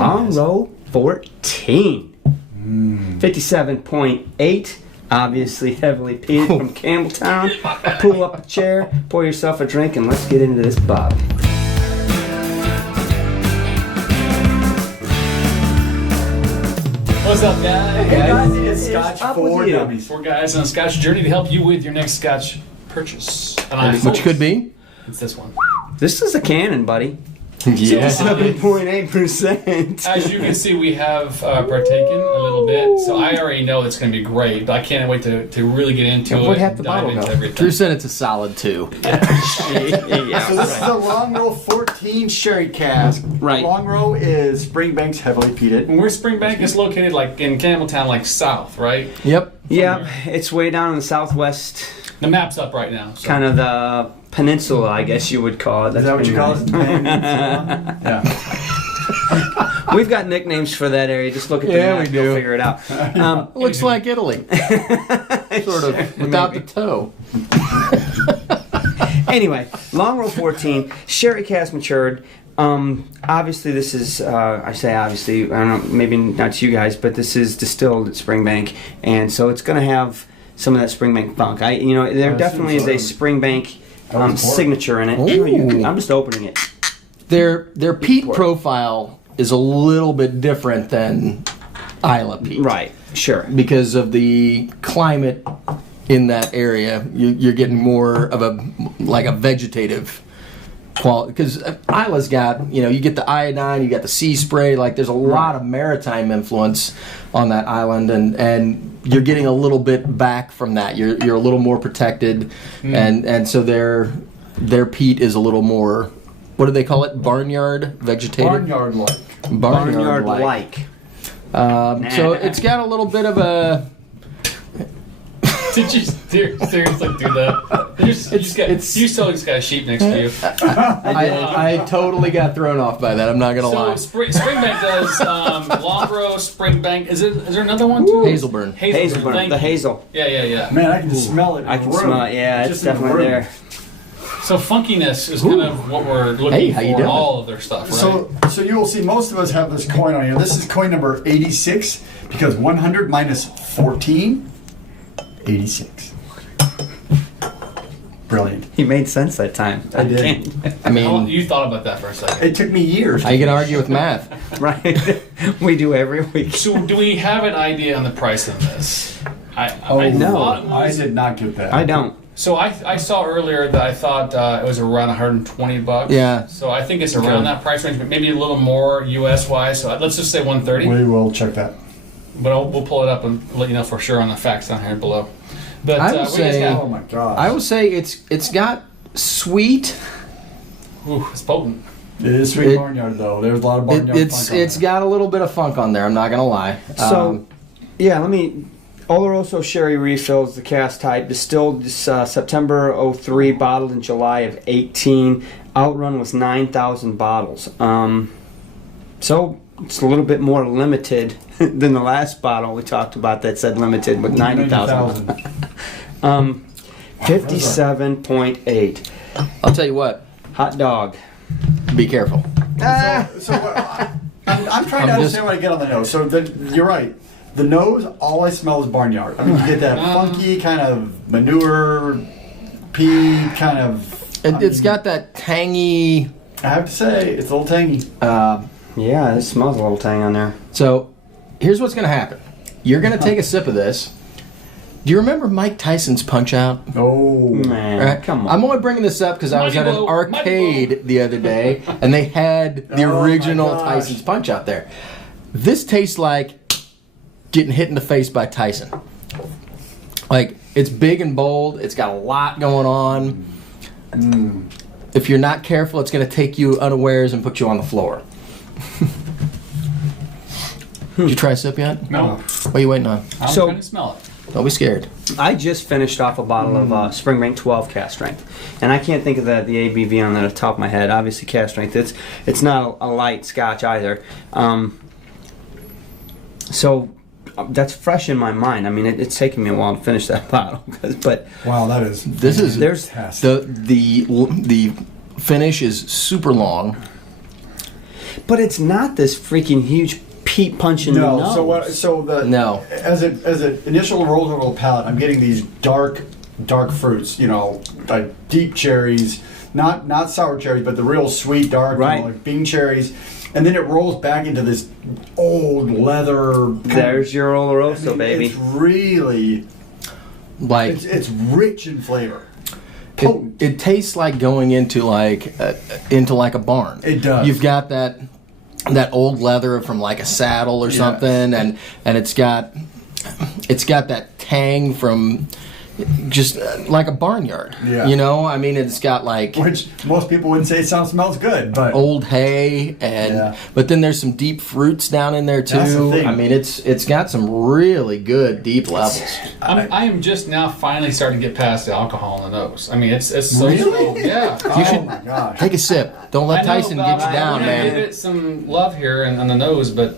Longrow 14. 57.8. Obviously heavily peated from Campbeltown. Pull up a chair, pour yourself a drink, and let's get into this bottle. What's up, guys? Hey guys, it is Scotch up for with you? Dummies. 4 guys on a Scotch journey to help you with your next Scotch purchase. Which could be? It's this one. This is a cannon, buddy. Yeah. 7.8%. As you can see, we have partaken a little bit, so I already know it's going to be great, but I can't wait to really get into And it. what half the dive bottle into go? everything. Drew said it's a solid 2. So this is a Longrow 14 sherry cask. Right. Longrow is Springbank's heavily peated. When we're Springbank is located like in Campbeltown, like south, right? Yep. Yeah, it's way down in the southwest, The map's up right now. So. kind of the peninsula, I guess you would call it. Is that what you call it? Yeah. We've got nicknames for that area. Just look at the Yeah, map, we you'll do. figure it out. Looks like Italy. Sort of. Without the toe. Anyway, Longrow 14, sherry cask matured. Obviously, this is, I say obviously, I don't know, maybe not to you guys, but this is distilled at Springbank, and so it's going to have some of that Springbank funk. There definitely is a Springbank signature in it. Ooh. I'm just opening it. Their peat profile is a little bit different than Isla peat. Right, sure. Because of the climate in that area, you're getting more of a vegetative quality. Because Isla's got, you get the iodine, you got the sea spray, like there's a lot of maritime influence on that island, and you're getting a little bit back from that. You're a little more protected, and so their peat is a little more, what do they call it? Barnyard vegetative? Barnyard-like. Barnyard-like. So it's got a little bit of a... Did you seriously do that? You still just got a sheep next to you. I totally got thrown off by that. I'm not gonna lie. Springbank does Longrow, Springbank. Is there another one too? Hazelburn. Hazelburn, thank the you. hazel. Yeah. Man, I can smell it. I can smell it. Yeah, it's Just in the definitely room. there. So funkiness is kind of what we're looking how for you in doing? all of their stuff, right? So you will see most of us have this coin on here. This is coin number 86 because 100 minus 14, 86. Brilliant. He made sense that time. I did. I mean, You thought about that for a second. It took me years. how you can argue with math? Right. We do every week. So do we have an idea on the price of this? I no. thought it I was, did not get that. I don't. So I saw earlier that I thought it was around $120. Yeah. So I think it's around that price range, but maybe a little more US wise. So let's just say 130. We will check that. But we'll pull it up and let you know for sure on the facts down here below. But I would what do you guys say- got? Oh my gosh. I would say it's got sweet. Ooh, it's potent. It is sweet barnyard though. There's a lot of barnyard funk on It's there. got a little bit of funk on there. I'm not gonna lie. So, let me. Oloroso Sherry refills, the cask type, distilled September 03, bottled in July of 18. Outrun was 9,000 bottles. So it's a little bit more limited than the last bottle we talked about that said limited with 90,000. 57.8. I'll tell you what. Hot dog. Be careful. So I'm trying to understand what I get on the nose. So you're right. The nose, all I smell is barnyard. I mean, you get that funky kind of manure, pea kind of. It's got that tangy. I have to say, it's a little tangy. Yeah, it smells a little tang on there. So here's what's gonna happen. You're gonna take a sip of this. Do you remember Mike Tyson's Punch Out? Oh, Man, Right? come on. I'm only bringing this up because I was at an arcade the other day and they had the Oh my original gosh. Tyson's Punch Out there. This tastes like getting hit in the face by Tyson. Like, it's big and bold. It's got a lot going on. If you're not careful, it's going to take you unawares and put you on the floor. Did you try a sip yet? No, What are you waiting on? I'm So- trying to smell it. Don't be scared. I just finished off a bottle of Springbank 12 cast strength, and I can't think of the ABV on that off the top of my head. Obviously, cast strength. It's not a light Scotch either. So that's fresh in my mind. I mean, it's taken me a while to finish that bottle, but wow, that is. There's fantastic. the finish is super long. but it's not this freaking huge peat punch in the No, nose. so what? So the No. as it initial rolls over the palate, I'm getting these dark fruits. You know, like deep cherries, not sour cherries, but the real sweet dark, Right. you know, like bean cherries, and then it rolls back into this old leather. There's your Oloroso, baby. It's really Like it's rich in flavor. it, Potent. it tastes like going into like a barn. It does. You've got that old leather from like a saddle or Yes. something, and it's got that tang from just like a barnyard. Yeah. You know, I mean, it's got like Which most people wouldn't say smells good, but old hay, and Yeah. but then there's some deep fruits down in there too. That's the thing. I mean, it's got some really good deep levels. I am just now finally starting to get past the alcohol in the nose. I mean, it's so Really? slow. Yeah. You should oh my gosh. take a sip. Don't let I know, Tyson Bob, get you I down, wanna man. Give it some love here on the nose, but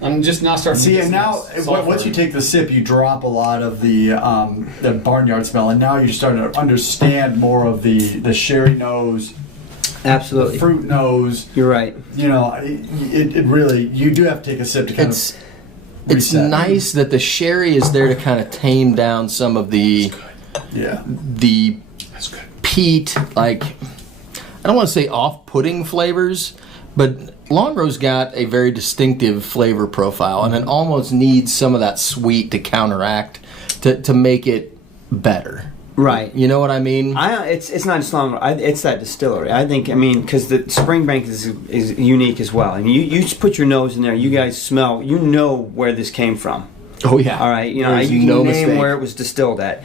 I'm just now starting to See, get and some now sulfur. once you take the sip, you drop a lot of the barnyard smell, and now you're starting to understand more of the sherry nose, Absolutely. fruit nose. You're right. You know, it really, you do have to take a sip to kind It's of it's reset. nice that the sherry is there to kind of tame down some of the Yeah. That's good. peat, like I don't want to say off-putting flavors, but Longrow's got a very distinctive flavor profile, and it almost needs some of that sweet to counteract to make it better. Right. You know what I mean? It's not just Longrow. It's that distillery. I think. I mean, because the Springbank is unique as well. I mean, you just put your nose in there. You guys smell. You know where this came from. Oh yeah. All right. You know, There's you can no name mistake. where it was distilled at.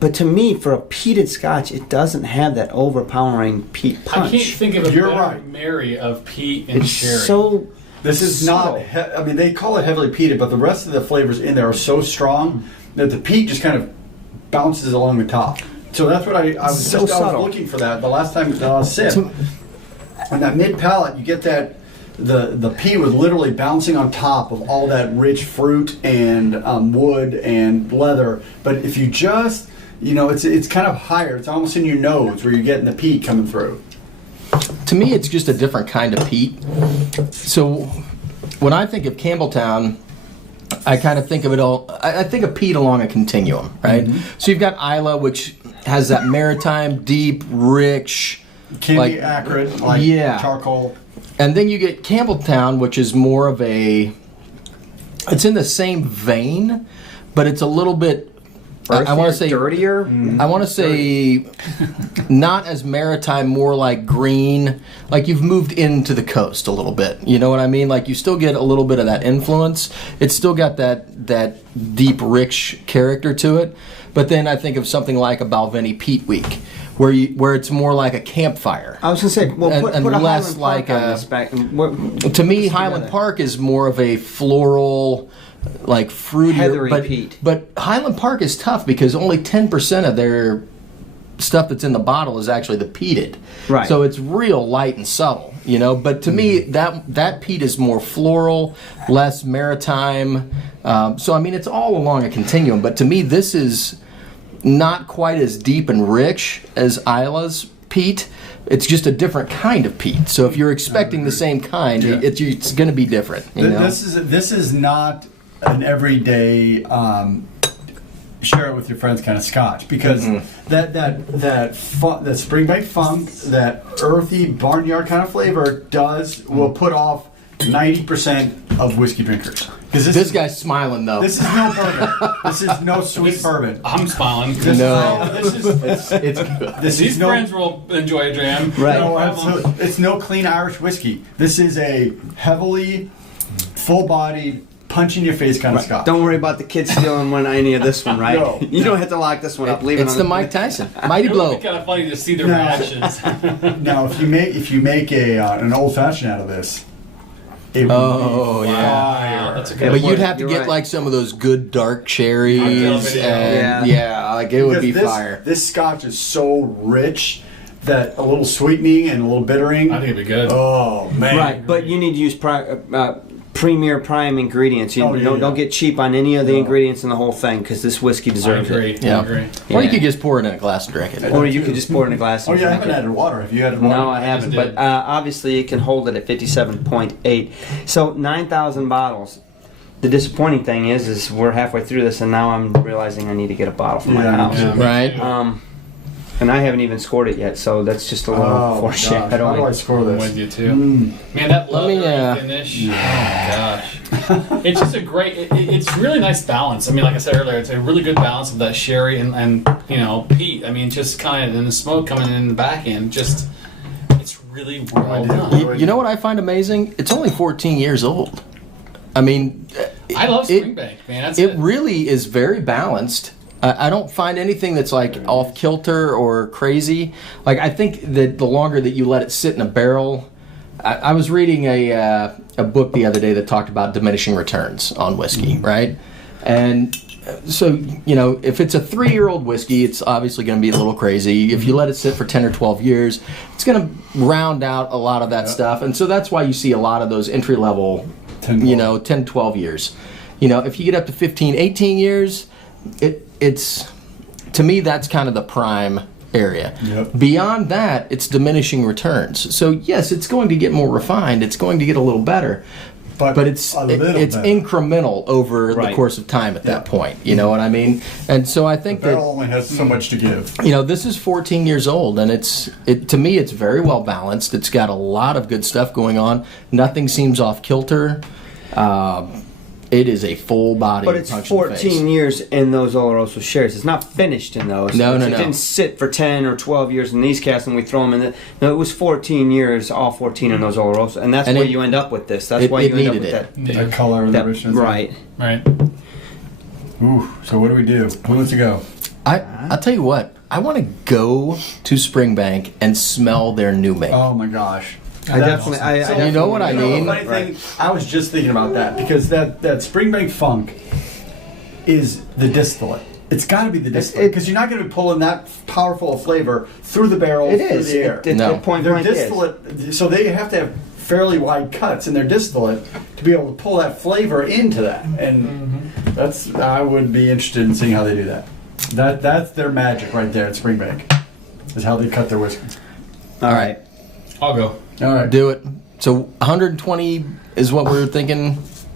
But to me, for a peated Scotch, it doesn't have that overpowering peat punch. I can't think of a You're better right. marry of peat and It's sherry. so. This is subtle. not, I mean, they call it heavily peated, but the rest of the flavors in there are so strong that the peat just kind of bounces along the top. So that's what I was So I was subtle. looking for that the last sip. On that mid palate, you get that the peat was literally bouncing on top of all that rich fruit and wood and leather. But if you just, you know, it's kind of higher. It's almost in your nose where you're getting the peat coming through. To me, it's just a different kind of peat. So when I think of Campbeltown, I kind of think of it all. I think of peat along a continuum, right? Mm-hmm. So you've got Isla, which has that maritime, deep, rich, Can like be acrid, like yeah. charcoal. and then you get Campbeltown, which is more of a. It's in the same vein, but it's a little bit. I want to say dirtier. I want to say not as maritime, more like green. Like you've moved into the coast a little bit. You know what I mean? Like you still get a little bit of that influence. It's still got that deep, rich character to it. But then I think of something like a Balvenie Peat Week, where it's more like a campfire. I was gonna say, well, And put a less Highland like Park on a- this back. What, To me, what's Highland together? Park is more of a floral, like fruitier, Heathery but peat. but Highland Park is tough because only 10% of their stuff that's in the bottle is actually the peated. Right. So it's real light and subtle, you know. But to me, that peat is more floral, less maritime. So I mean, it's all along a continuum. But to me, this is not quite as deep and rich as Isla's peat. It's just a different kind of peat. So if you're expecting the same kind, Yeah. it's going to be different. You know? This is not an everyday share it with your friends kind of Scotch, because that Springbank funk, that earthy barnyard kind of flavor will put off 90% of whiskey drinkers. Because This guy's smiling though. this is no bourbon. This is no sweet bourbon. I'm smiling. This No. is it's good. this These is no. friends will enjoy a jam. Right. No, absolutely. It's no clean Irish whiskey. This is a heavily, full-bodied, punch-in-your-face kind of Scotch. Don't worry about the kids stealing any of this one, right? No. You don't have to lock this one up. Leave it It's on the Mike Tyson mighty It would blow. be kind of funny to see their No. reactions. Now, if you make an old-fashioned out of this, it would Oh, be yeah. Wow, that's a Yeah, good But point. you'd have to You're get right. like some of those good dark cherries, video. and yeah, like it would be because fire. This Scotch is so rich that a little sweetening and a little bittering. I think it'd be good. Oh man! Right, but you need to use premier prime ingredients. Don't get cheap on any of the ingredients in the whole thing because this whiskey deserves it. Yeah. I agree. Or you could just pour it in a glass and drink it. Or you could just pour it in a glass. Oh And yeah, I drink haven't it. added water. Have you added water? No, I haven't. just did. But obviously, it can hold it at 57.8. So 9,000 bottles. The disappointing thing is we're halfway through this, and now I'm realizing I need to get a bottle for my house. Yeah. Right. And I haven't even scored it yet, so that's just a little Oh, for gosh. shit. I don't How do I like. score I'm this? with you too. Mm. Man, that Let me, leathery finish. Oh my gosh. It's just a great. It's really nice balance. I mean, like I said earlier, it's a really good balance of that sherry and peat. I mean, just kind of and the smoke coming in the back end. Just it's really well do? done. You know what I find amazing? It's only 14 years old. I mean, I love Springbank, man. That's it really is very balanced. I don't find anything that's like off kilter or crazy. Like I think that the longer that you let it sit in a barrel, I was reading a book the other day that talked about diminishing returns on whiskey, right? And so if it's a 3-year-old whiskey, it's obviously going to be a little crazy. If you let it sit for 10 or 12 years, it's going to round out a lot of that stuff, and so that's why you see a lot of those entry level, 10, 12 years. If you get up to 15, 18 years, it's to me that's kind of the prime area. Yep. Beyond that, it's diminishing returns. So yes, it's going to get more refined. It's going to get a little better, but it's a little it's better. incremental over the Right. course of time at that point. You know what I mean? And so I think Barrel only has so much to give. this is 14 years old, and to me it's very well balanced. It's got a lot of good stuff going on. Nothing seems off kilter. It is a full body. But it's 14 years in those Oloroso sherries. It's not finished in those. No. It didn't sit for 10 or 12 years in these casks and we throw them in. No, it was 14 years, all 14 in those Oloroso. And that's And where it- you end up with this. That's it- why it you end up needed with it. The color and the that. richness. Right. Right. Ooh. So what do we do? Who wants to go? I'll tell you what. I want to go to Springbank and smell their new make. Oh my gosh. I definitely. You know what I mean? The funny thing, I was just thinking about that because that Springbank Funk is the distillate. It's got to be the distillate because you're not going to be pulling that powerful a flavor through the barrel, It through is. the air. No. Point Their blank is. distillate, so they have to have fairly wide cuts in their distillate to be able to pull that flavor into that. And I would be interested in seeing how they do that. That's their magic right there at Springbank, is how they cut their whiskey. All right. I'll go. All right. Do it. So 120 is what we're thinking.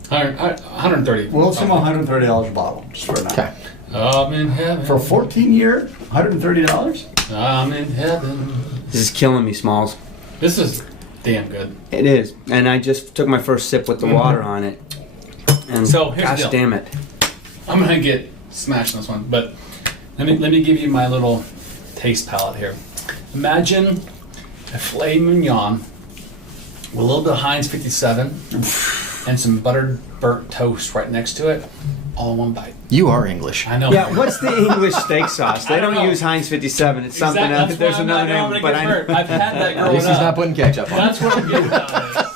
130. We'll assume $130 a bottle, just for now. Okay. I'm in heaven. For a 14-year, $130? I'm in heaven. This is killing me, Smalls. This is damn good. It is. And I just took my first sip with the water on it. And So, here's the gosh deal. damn it. I'm gonna get smashed on this one, but let me give you my little taste palette here. Imagine a filet mignon with a little bit of Heinz 57 and some buttered burnt toast right next to it, all in one bite. You are English. I know. Yeah, what's the English steak sauce? They I don't don't know. use Heinz 57. It's something Exactly. else. That's There's why another I'm name, gonna but I get burnt. I've had that growing This is not up. putting ketchup on. That's what I'm getting about it.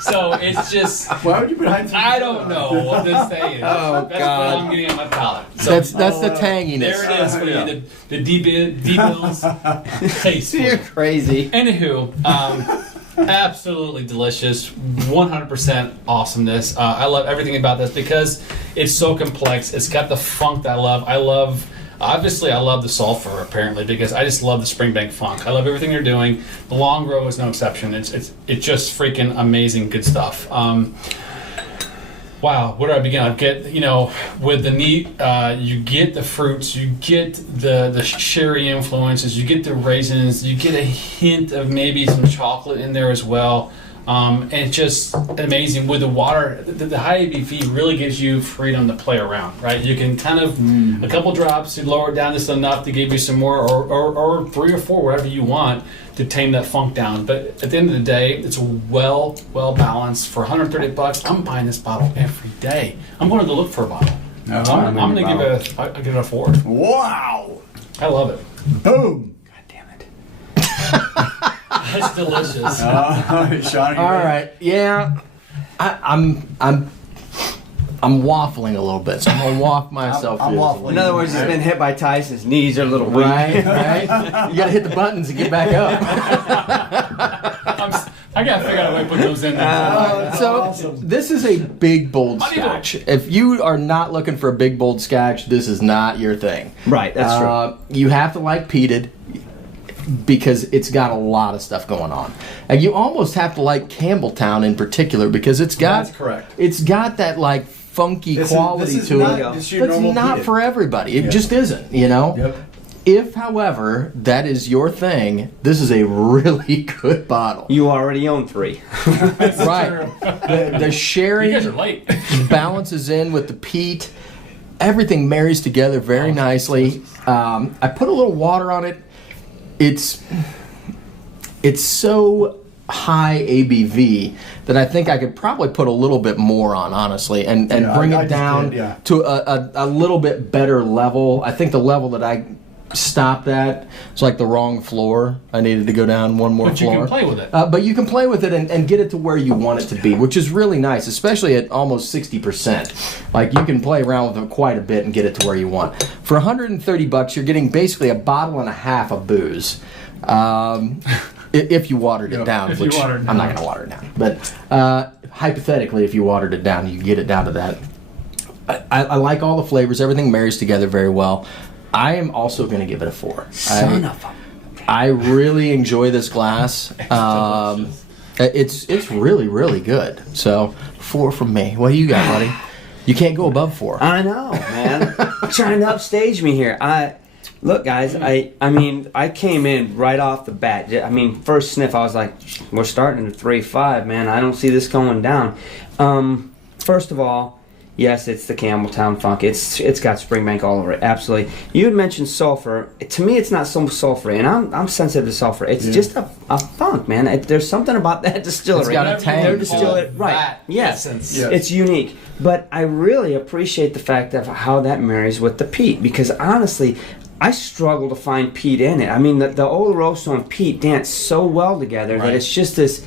So it's just, Why would you put Heinz? I don't know what to say. Oh, That's God. what I'm getting at my palate. So That's the tanginess. there it is for you, the D-Bills taste. You're crazy. Anywho, absolutely delicious, 100% awesomeness. I love everything about this because it's so complex. It's got the funk that I love. Obviously, I love the sulfur apparently because I just love the Springbank funk. I love everything they're doing. The Longrow is no exception. It's just freaking amazing, good stuff. Wow, where do I begin? I get, with the neat, you get the fruits, you get the sherry influences, you get the raisins, you get a hint of maybe some chocolate in there as well. And it's just amazing. With the water, the high ABV really gives you freedom to play around, right? You can kind of, a couple drops, you lower it down just enough to give you some more, or 3 or 4, whatever you want to tame that funk down. But at the end of the day, it's well balanced. For $130, I'm buying this bottle every day. I'm going to go look for a bottle. No, I'm going to give it a 4. Wow! I love it. Boom! God damn it. It's delicious. Sean, All right. Yeah. I'm waffling a little bit, so I'm gonna waft myself. I'm through this a waffling. little In other words, he's been hit by Tyson. His knees are a little weak. Right, right. You gotta hit the buttons and get back up. I got to figure out a way to put those in there. So this is a big, bold Scotch. If you are not looking for a big, bold Scotch, this is not your thing. Right, that's true. You have to like peated because it's got a lot of stuff going on. And you almost have to like Campbelltown in particular because it's got That's correct. It's got that like funky quality to it. But it's not for everybody. It just isn't, you know? Yep. If, however, that is your thing, this is a really good bottle. You already own 3. Right. The sherry You guys are late. balances in with the peat. Everything marries together very nicely. I put a little water on it. It's so high ABV that I think I could probably put a little bit more on, honestly, and bring it down to a little bit better level. I think the level that I stopped at is like the wrong floor. I needed to go down one more floor. But you can play with it. But you can play with it and get it to where you want it to be, which is really nice, especially at almost 60%. Like you can play around with it quite a bit and get it to where you want. For $130, you're getting basically a bottle and a half of booze. If you watered it down, which I'm not going to water it down. But hypothetically, if you watered it down, you can get it down to that. I like all the flavors. Everything marries together very well. I am also going to give it a 4. Son of a... I really enjoy this glass. It's really, really good. So 4 from me. What do you got, buddy? You can't go above 4. I know, man. Trying to upstage me here. Look, guys, I mean, I came in right off the bat. I mean, first sniff, I was like, we're starting at 3.5, man. I don't see this going down. First of all, yes, it's the Campbelltown funk. It's got Springbank all over it. Absolutely. You had mentioned sulfur. To me, it's not so sulfury, and I'm sensitive to sulfur. It's just a funk, man. There's something about that distillery. It's got a tang. Their distillery, right? Yes, it's unique. But I really appreciate the fact of how that marries with the peat, because honestly, I struggle to find peat in it. I mean, the Oloroso and peat dance so well together that it's just this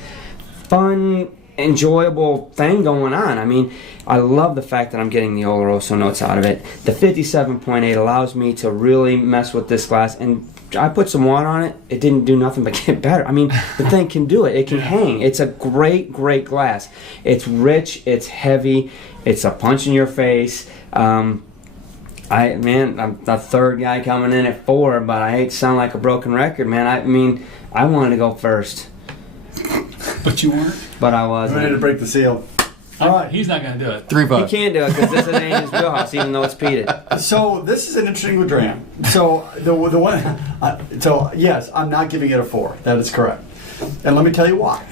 fun, enjoyable thing going on. I mean, I love the fact that I'm getting the Oloroso notes out of it. The 57.8 allows me to really mess with this glass, and I put some water on it. It didn't do nothing but get better. I mean, the thing can do it. It can hang. It's a great, great glass. It's rich. It's heavy. It's a punch in your face. I'm the third guy coming in at 4, but I hate to sound like a broken record, man. I mean, I wanted to go first. But you weren't? But I wasn't. Ready to break the seal. All right. He's not going to do it. 3.5. He can't do it because this ain't his wheelhouse, even though it's peated. So this is an interesting dram. So the one. So yes, I'm not giving it a 4. That is correct. And let me tell you why.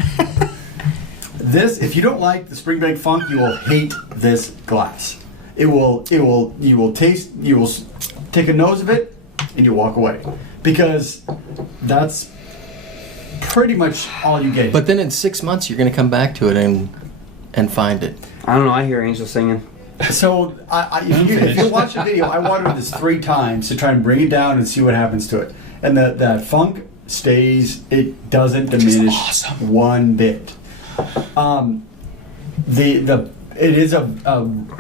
If you don't like the Springbank Funk, you will hate this glass. You will take a nose of it and you walk away, because that's pretty much all you get. But then in 6 months, you're going to come back to it and find it. I don't know. I hear angels singing. So if you watch the video, I watered this 3 times to try and bring it down and see what happens to it. And that funk stays. It doesn't diminish one bit. It is a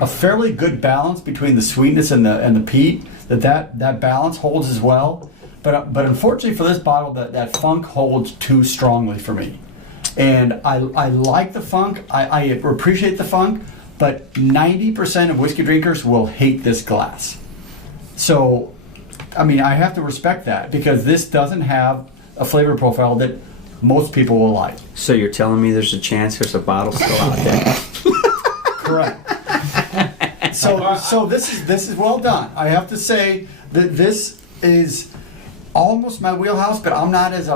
fairly good balance between the sweetness and the peat. That balance holds as well. But unfortunately for this bottle, that funk holds too strongly for me. And I like the funk. I appreciate the funk. But 90% of whiskey drinkers will hate this glass. So, I mean, I have to respect that, because this doesn't have a flavor profile that most people will like. So you're telling me there's a chance there's a bottle still out there? Correct. So this is well done. I have to say that this is almost my wheelhouse, but I'm not as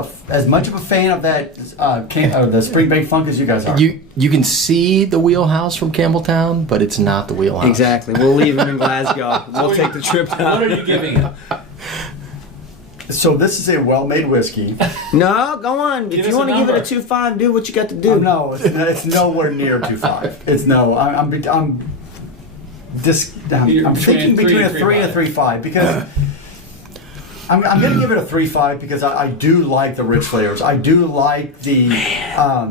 much of a fan of that the Springbank Funk as you guys are. You can see the wheelhouse from Campbelltown, but it's not the wheelhouse. Exactly. We'll leave him in Glasgow. We'll take the trip down. What are you giving it? So this is a well-made whiskey. No, go on. If you want to give it a 2.5, do what you got to do. No, it's nowhere near 2.5. It's no. I'm thinking between a 3 and a 3.5, because I'm going to give it a 3.5 because I do like the rich flavors. I do like the I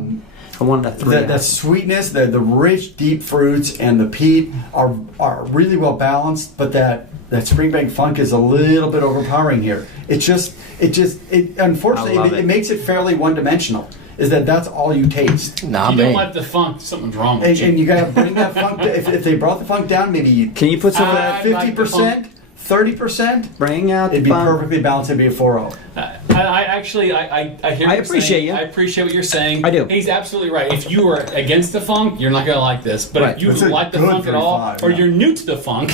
wanted a 3. the sweetness, the rich deep fruits, and the peat are really well balanced. But that Springbank Funk is a little bit overpowering here. Unfortunately, it makes it fairly one-dimensional. is that that's all you taste. Nah, You man. don't let the funk. Something's wrong with And you. you gotta bring that funk. If they brought the funk down, maybe Can you put some of that? 50%, 30%. Bring out the It'd be funk. perfectly balanced. It'd be a 4-0. I actually I hear. I what you're appreciate saying. you. I appreciate what you're saying. I do. He's absolutely right. If you are against the funk, you're not gonna like this. But Right. if you That's a like the good funk at all, 35, or yeah. you're new to the funk,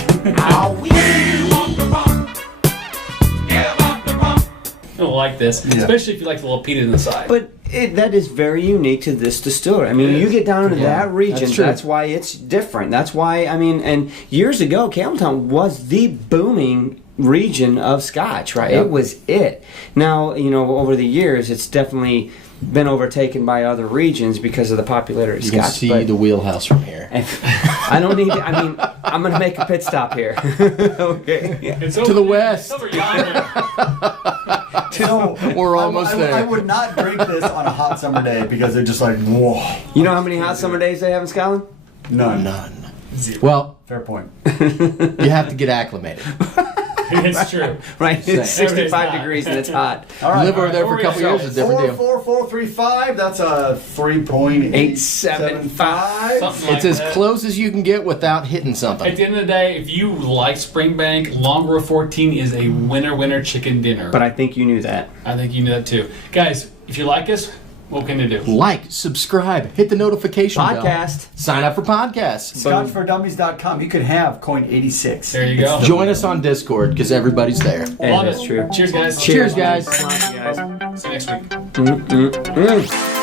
you'll like this. Yeah. Especially if you like the little peat in the side. But that is very unique to this distillery. I mean, It you is. get down into Yeah, that region, that's true. that's why it's different. That's why, I mean, and years ago, Campbeltown was the booming region of Scotch, right? Yep. It was it. Now, over the years, it's definitely been overtaken by other regions because of the popularity of You can Scotch. see but the wheelhouse from here. I don't need to, I mean, I'm going to make a pit stop here. Okay. It's To the west. It's over yonder. So We're almost there. I would not drink this on a hot summer day because they're just like, whoa. You know how many hot summer days they have in Scotland? None. None. Zero. Well, Fair point. you have to get acclimated. It's true. Right? Same. It's 65 It's hot. degrees and it's hot. All You right. live over there for a Over couple yourself. years, it's a different deal. 44435. That's a 3.875. Something like It's as that. close as you can get without hitting At something. the end of the day, if you like Springbank, Longrow 14 is a winner chicken dinner. But I think you knew that. I think you know that too. Guys, if you like us, what can you do? Like, subscribe, hit the notification bell. Podcast. Sign up for podcasts. ScotchForDummies.com. You could have coin 86. There you go. Join us on Discord because everybody's there. Yeah, Love that's it. true. Cheers, guys. Cheers, guys. See you next week. Mm-mm-mm.